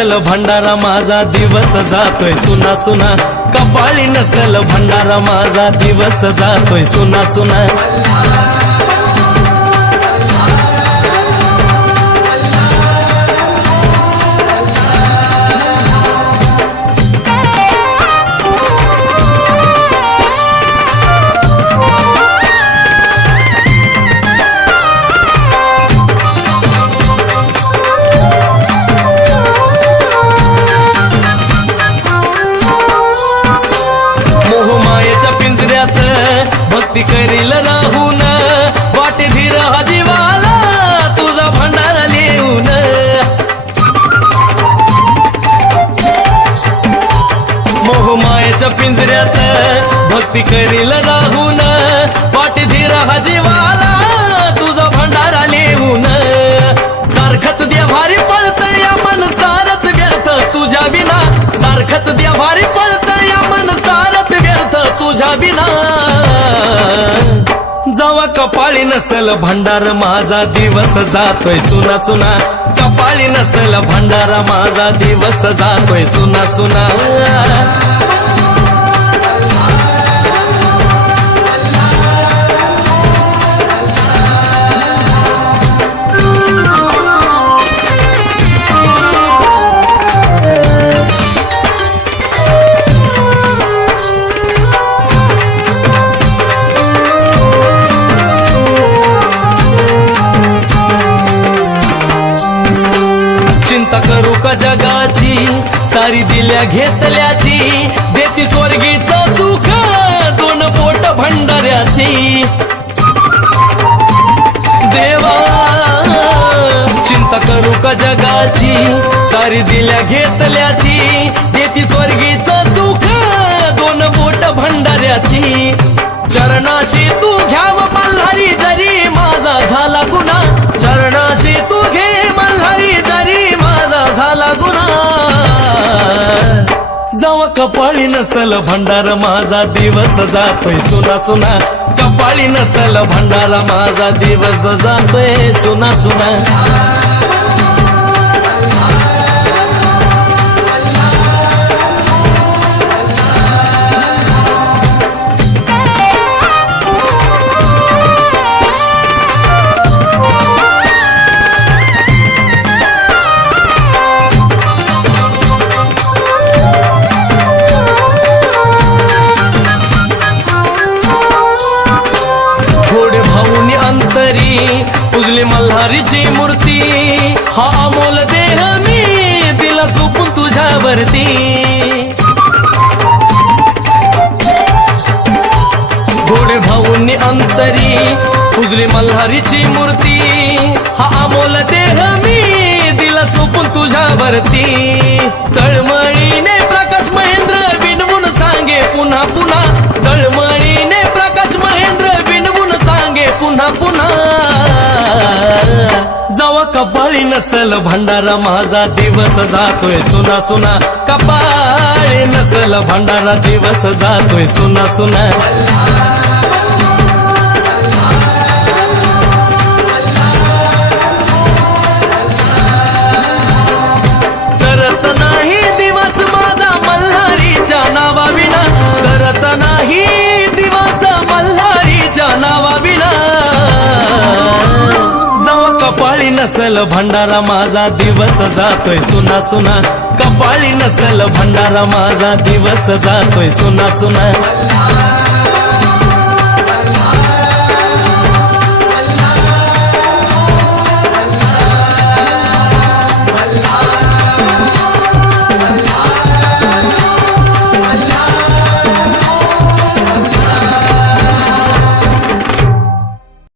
नसल भंडारा माझा दिवस जातोय सुना सुना कपाळी नसल भंडारा माझा दिवस जातोय सुना सुना भक्ती करील राहून वाटे धीर हा जीवाला तुझा भंडारा लिहून मोहमायेच्या पिंजऱ्यात भक्ती करील राहून वाटे धीर हा जीवाला तुझा भंडारा लिहून सारखंच देवारी पळत या मन सारच व्यर्थ तुझ्या बिना सारखंच देवारी पळत या मन सारच व्यर्थ तुझ्या बिना जावा कपाळी नसल भंडार माझा दिवस जातोय सुना सुना कपाळी नसल भंडारा माझा दिवस जातोय सुना सुना चिंता करू का जगाची सारी दिल्या घेतल्याची देती स्वर्गीचं सुख दोन पोट भंडाऱ्याची देवा चिंता करू का जगाची सारी दिल्या घेतल्याची देती स्वर्गीचं सुख दोन पोट भंडाऱ्याची चरणाशी तू घ्याव मल्हारी जरी माझा झाला गुन्हा चरणाशी तू घे मल्हारी जरी माझा झाला गुन्हा जावा कपाळी नसल भंडार माझा दिवस जातोय सुना सुना कपाळी नसल भंडारा माझा दिवस जातोय सुना सुना पुजली मल्हारीची मूर्ती हा अमोल देह मी दिला सोपून तुझ्यावरती घोडे भाऊंनी अंतरी पुजली मल्हारीची मूर्ती हा अमोल देह मी दिला सोपून तुझ्यावरती तळमळीने प्रकाश महेंद्र विनवून सांगे पुन्हा पुन्हा तळमळीने प्रकाश महेंद्र विनवून सांगे पुन्हा पुन्हा जावा कपाळी नसल भंडारा माझा दिवस जातोय सुना सुना कपाळी नसल भंडारा दिवस जातोय सुना सुना करत नाही दिवस माझा मल्हारीच्या नावाविना करत नाही दिवस मल्हारीच्या नावाविना कपाळी नसल भंडारा माझा दिवस जातोय सुना सुना कपाळी नसल भंडारा माझा दिवस जातोय सुना सुना